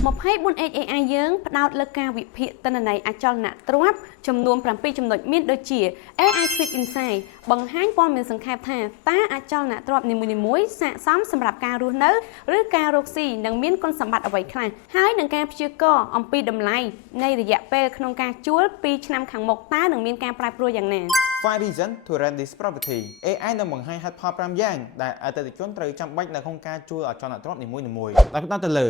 24 AI យើងផ្ដោតលើការវិភាគទិន្នន័យអចលនទ្រព្យចំនួន 7 ចំណុចមានដូចជា AI Quick Insight បង្ហាញព័ត៌មានសង្ខេបថាតើអចលនទ្រព្យនីមួយៗស័ក្តិសមសម្រាប់ការរស់នៅឬការរកស៊ីនិងមានគុណសម្បត្តិអ្វីខ្លះហើយនឹងការព្យាករណ៍អំពីតម្លៃនៃរយៈពេលក្នុងការជួល2ឆ្នាំខាងមុខតើនឹងមានការប្រែប្រួលយ៉ាងណា 5 reasons to rent this property AI នឹងបង្ហាញហេតុផល 5 យ៉ាងដែលអតិថិជនត្រូវចាំបាច់នៅក្នុងការជួលអចលនទ្រព្យនីមួយៗដោយផ្ដោតទៅលើ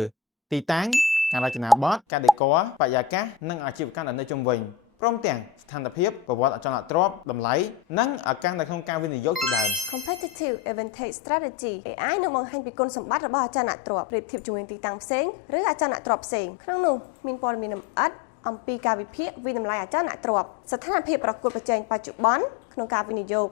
ទីតាំងការរចនាបថការដេគ័របរិយាកាសនិងអាជីវកម្មដែលនៅជុំវិញព្រមទាំងស្ថានភាពប្រវត្តិអចលនទ្រព្យតម្លៃនិងឱកាសនៅក្នុងការវិនិយោគជាដើម Competitive Advantage Strategy AI នឹងបង្ហាញពីគុណសម្បត្តិរបស់អចលនទ្រព្យប្រៀបធៀបជាមួយទីតាំងផ្សេងឬអចលនទ្រព្យផ្សេងក្នុងនោះមានព័ត៌មានលម្អិតអំពីការវិភាគវិតម្លៃអចលនទ្រព្យស្ថានភាពប្រកួតប្រជែងបច្ចុប្បន្នក្នុងការវិនិយោគ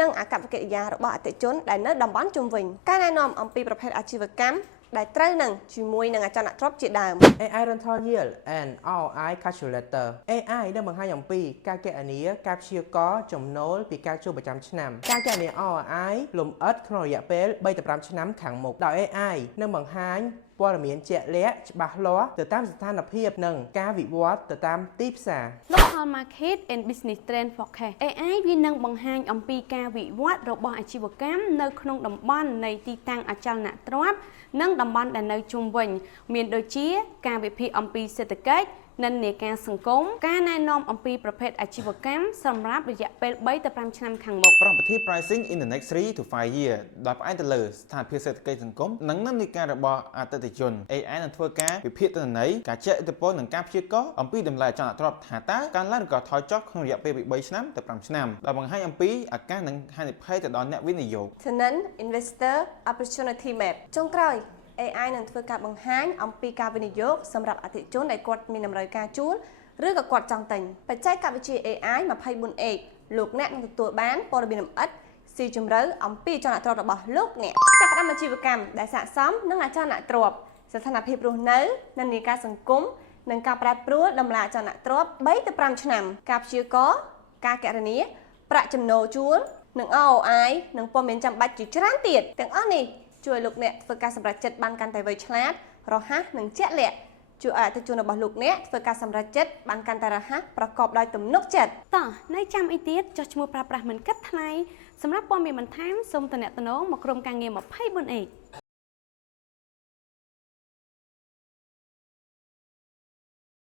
និងអាកប្បកិរិយារបស់អតិថិជនដែលនៅតំបន់ជុំវិញការណែនាំអំពីប្រភេទអាជីវកម្មដែលត្រូវនឹងជាមួយនឹងអចលនទ្រព្យជាដើម AI Rental Yield and ROI Calculator AI នឹងបង្ហាញអំពីការគណនាការព្យាករណ៍ចំណូលពីការជួលប្រចាំឆ្នាំការគណនា ROI លម្អិតក្នុងរយៈពេល3ទៅ5ឆ្នាំខាងមុខដោយ AI នឹងបង្ហាញព័ត៌មានជាក់លាក់ច្បាស់លាស់ទៅតាមស្ថានភាពនិងការវិវត្តទៅតាមទីផ្សារ Local Market and Business Trend Forecast AI វានឹងបង្ហាញអំពីការវិវត្តរបស់អាជីវកម្មនៅក្នុងតំបន់នៃទីតាំងអចលនទ្រព្យនិងតំបន់ដែលនៅជុំវិញមានដូចជាការវិភាគអំពីសេដ្ឋកិច្ចនិន្នាការសង្គមការណែនាំអំពីប្រភេទអាជីវកម្មសម្រាប់រយៈពេល3ទៅ5ឆ្នាំខាងមុខ Property pricing in the next 3 to 5 year ដោយផ្អែកទៅលើស្ថានភាពសេដ្ឋកិច្ចសង្គមនិងនិន្នាការរបស់អតិថិជន AI នឹងធ្វើការវិភាគទិន្នន័យការជះឥទ្ធិពលនិងការព្យាករណ៍អំពីតម្លៃអចលនទ្រព្យថាតើកើនឡើងឬក៏ថយចុះក្នុងរយៈពេលពី3ឆ្នាំទៅ5ឆ្នាំដោយបង្ហាញអំពីឱកាសនិងហានិភ័យទៅដល់អ្នកវិនិយោគ Tenant Investor Opportunity Map ចុងក្រោយAI នឹងធ្វើការបង្ហាញអំពីការវិនិយោគសម្រាប់អតិថិជនដែលគាត់មានតម្រូវការជួលឬក៏គាត់ចង់ទិញបច្ចេកវិទ្យា AI 24H លោកអ្នកនឹងទទួលបានព័ត៌មានលម្អិតស៊ីជម្រៅអំពីអចលនទ្រព្យរបស់លោកអ្នកចាប់ផ្ដើមអាជីវកម្មដែលស័ក្តិសមនឹងអចលនទ្រព្យស្ថានភាពរស់នៅនិន្នាការសង្គមនិងការប្រែប្រួលតម្លៃអចលនទ្រព្យ3ទៅ5ឆ្នាំការព្យាករណ៍ការគណនាប្រាក់ចំណូលជួលនិង ROI និងព័ត៌មានចាំបាច់ជាច្រើនទៀតទាំងអស់នេះជួយលោកអ្នកធ្វើការសម្រេចចិត្តបានកាន់តែវៃឆ្លាតរហ័សនិងជាក់លាក់ជួយឲ្យអតិថិជនរបស់លោកអ្នកធ្វើការសម្រេចចិត្តបានកាន់តែរហ័សប្រកបដោយទំនុកចិត្តតោះនៅចាំអីទៀតចុះឈ្មោះប្រើប្រាស់មិនគិតថ្លៃសម្រាប់ព័ត៌មានបន្ថែមសូមទំនាក់ទំនងមកក្រុមការងារ 24H